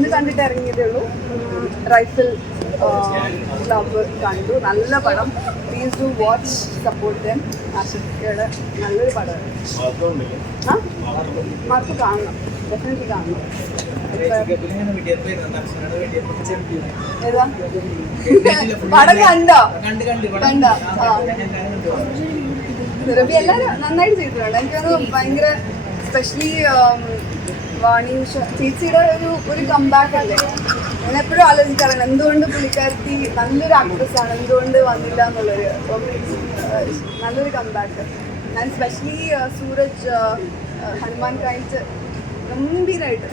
ഇന്ന് കണ്ടിട്ട് ഇറങ്ങിയതേ ഉള്ളൂ. റൈഫിൾ ക്ലബ് കണ്ടു. നല്ല പടം. പ്ലീസ് ഡു വാച്ച് സപ്പോർട്ട് ദം ആശംസയുടെ നല്ലൊരു പടമാണ്. ആ? മാർക്ക് കാണണം. ഡെഫിനറ്റ്ലി കാണണം. പടം നന്നായിട്ട് ചെയ്തിട്ടുണ്ട്. എനിക്ക് ഭയങ്കര സ്പെഷ്യലി വാണി ചേച്ചിയുടെ ഒരു ഒരു കമ്പാക്ക് അല്ലേ? ഞാൻ എപ്പോഴും ആലോചിക്കാറുണ്ട് എന്തുകൊണ്ട് പുള്ളിക്കാരത്തി നല്ലൊരു ആക്ട്രസ് ആണ് എന്തുകൊണ്ട് വന്നില്ല എന്നുള്ളൊരു നല്ലൊരു കമ്പാക്ക് ഞാൻ സ്പെഷ്യലി സൂരജ് ഹനുമാൻ കാണിച്ച് ഗംഭീരമായിട്ട്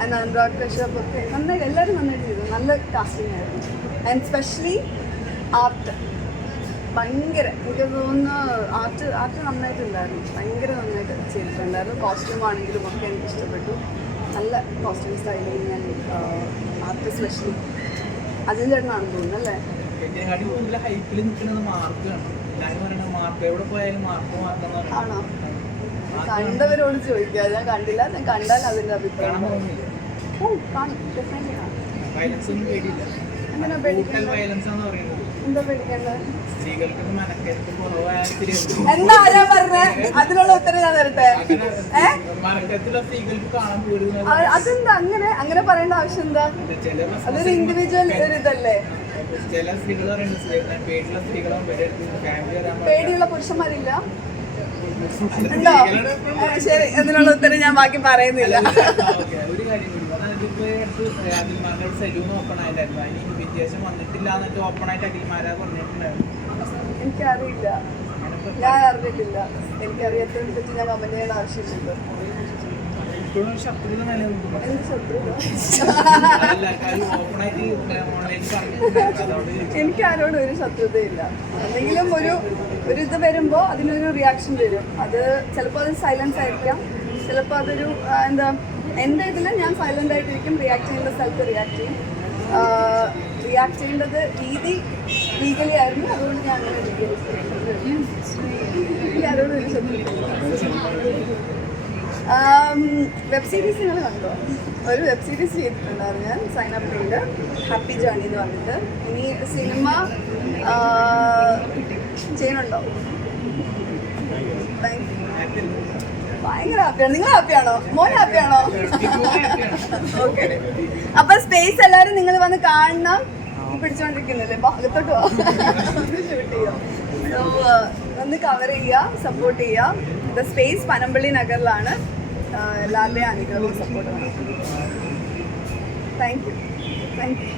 ആൻഡ് അനുരാഗ് കശ്യപ് ഒക്കെ നന്നായിട്ട് എല്ലാവരും നന്നായിട്ട് ചെയ്തു. നല്ല കാസ്റ്റിംഗ് ആയിരുന്നു. ആൻഡ് സ്പെഷ്യലി ആർട്ട് ഭയങ്കര എനിക്ക് തോന്നുന്നു ആർട്ട് ആർട്ട് നന്നായിട്ടുണ്ടായിരുന്നു. ഭയങ്കര നന്നായിട്ട് ചെയ്തിട്ടുണ്ടായിരുന്നു. കോസ്റ്റ്യൂം ആണെങ്കിലും ഒക്കെ എനിക്ക് ഇഷ്ടപ്പെട്ടു. നല്ല കോസ്റ്റ്യൂം സ്റ്റൈലിങ് ഞാൻ ആർട്ട് സ്പെഷ്യലി അതിൽ ചേട്ടനാണെന്ന് തോന്നുന്നു അല്ലേ? ഹൈപ്പിൽ നിൽക്കുന്നത് മാർക്കാണ് എല്ലാവരും പറയണത് മാർക്ക് എവിടെ പോയാലും മാർക്ക് ആണോ? കണ്ടവരോട് ചോദിക്കുക. ഞാൻ കണ്ടില്ല. ഞാൻ കണ്ടാൽ അതിന്റെ അഭിപ്രായം. ഓ കാണും. അങ്ങനെ എന്താ ഞാൻ പറഞ്ഞേ? അതിനുള്ള ഉത്തരം ഞാൻ തരട്ടെ? അതെന്താ അങ്ങനെ? അങ്ങനെ പറയേണ്ട ആവശ്യം എന്താ? അതൊരു ഇൻഡിവിജ്വൽ ഒരു ഇതല്ലേ? പേടിയുള്ള പുരുഷന്മാരില്ല? ഉണ്ടോ? ശരി. അതിനുള്ള ഉത്തരം ഞാൻ ബാക്കി പറയുന്നില്ല. അഖിൽമാരുടെ ഓപ്പൺ ആയിട്ടായിരുന്നു. അതിന് ഇൻവിറ്റേഷൻ വന്നിട്ടില്ല എന്നിട്ട് ഓപ്പൺ ആയിട്ട് അഖിൽമാരാ പറഞ്ഞിട്ടുണ്ടായിരുന്നു. എനിക്കറിയില്ല. ഞാൻ അറിഞ്ഞിട്ടില്ല. എനിക്കറിയാത്തതിനെ പറ്റി ഞാൻ കമന്റ് ചെയ്യേണ്ട ആവശ്യമില്ല ഇപ്പോഴും ഒരു ശത്രുത നിലനിൽക്കുന്നു എന്ത് ശത്രുത അതല്ല കാര്യം ഓപ്പൺ ആയിട്ട് ഓൺലൈനിൽ പറഞ്ഞിട്ടുണ്ടായിരുന്നു അതുകൊണ്ട് എനിക്ക് ആരോടും ഒരു ശത്രുതയില്ല. എന്തെങ്കിലും ഒരു ഒരു ഇത് വരുമ്പോൾ അതിനൊരു റിയാക്ഷൻ വരും. അത് ചിലപ്പോൾ അത് സൈലൻസ് ആയിരിക്കാം. ചിലപ്പോൾ അതൊരു എന്താ എന്റെ ഇതിൽ ഞാൻ സൈലന്റ് ആയിട്ടിരിക്കും റിയാക്ട് ചെയ്യേണ്ട സ്ഥലത്ത് റിയാക്ട് ചെയ്യും. റിയാക്ട് ചെയ്യേണ്ടത് രീതി ലീഗലി ആയിരുന്നു അതുകൊണ്ട് ഞാൻ അങ്ങനെ വെബ് സീരീസ് നിങ്ങൾ കണ്ടോ? ഒരു വെബ് സീരീസ് ചെയ്തിട്ടുണ്ടായിരുന്നു ഞാൻ സൈൻ അപ്പ് ചെയ്ത് ഹാപ്പി ജേണി എന്ന് പറഞ്ഞിട്ട്. ഇനി സിനിമ ചെയ്യണുണ്ടോ താങ്ക് you. ഭയങ്കര ഹാപ്പിയാണ് നിങ്ങൾ ഹാപ്പിയാണോ മോൻ ഹാപ്പിയാണോ ഓക്കെ അപ്പൊ സ്പേസ് എല്ലാരും നിങ്ങൾ വന്ന് കാണണം. പിടിച്ചോണ്ടിരിക്കുന്നില്ലേ? ഭാഗത്തോട്ട് ഷൂട്ട് ചെയ്യാം. ഒന്ന് കവർ ചെയ്യുക സപ്പോർട്ട് ചെയ്യുക ദ സ്പേസ് പനമ്പള്ളി നഗറിലാണ്. Uh, എല്ലാവരുടെയും അനുഗ്രഹവും സപ്പോർട്ടും താങ്ക് യു താങ്ക് യു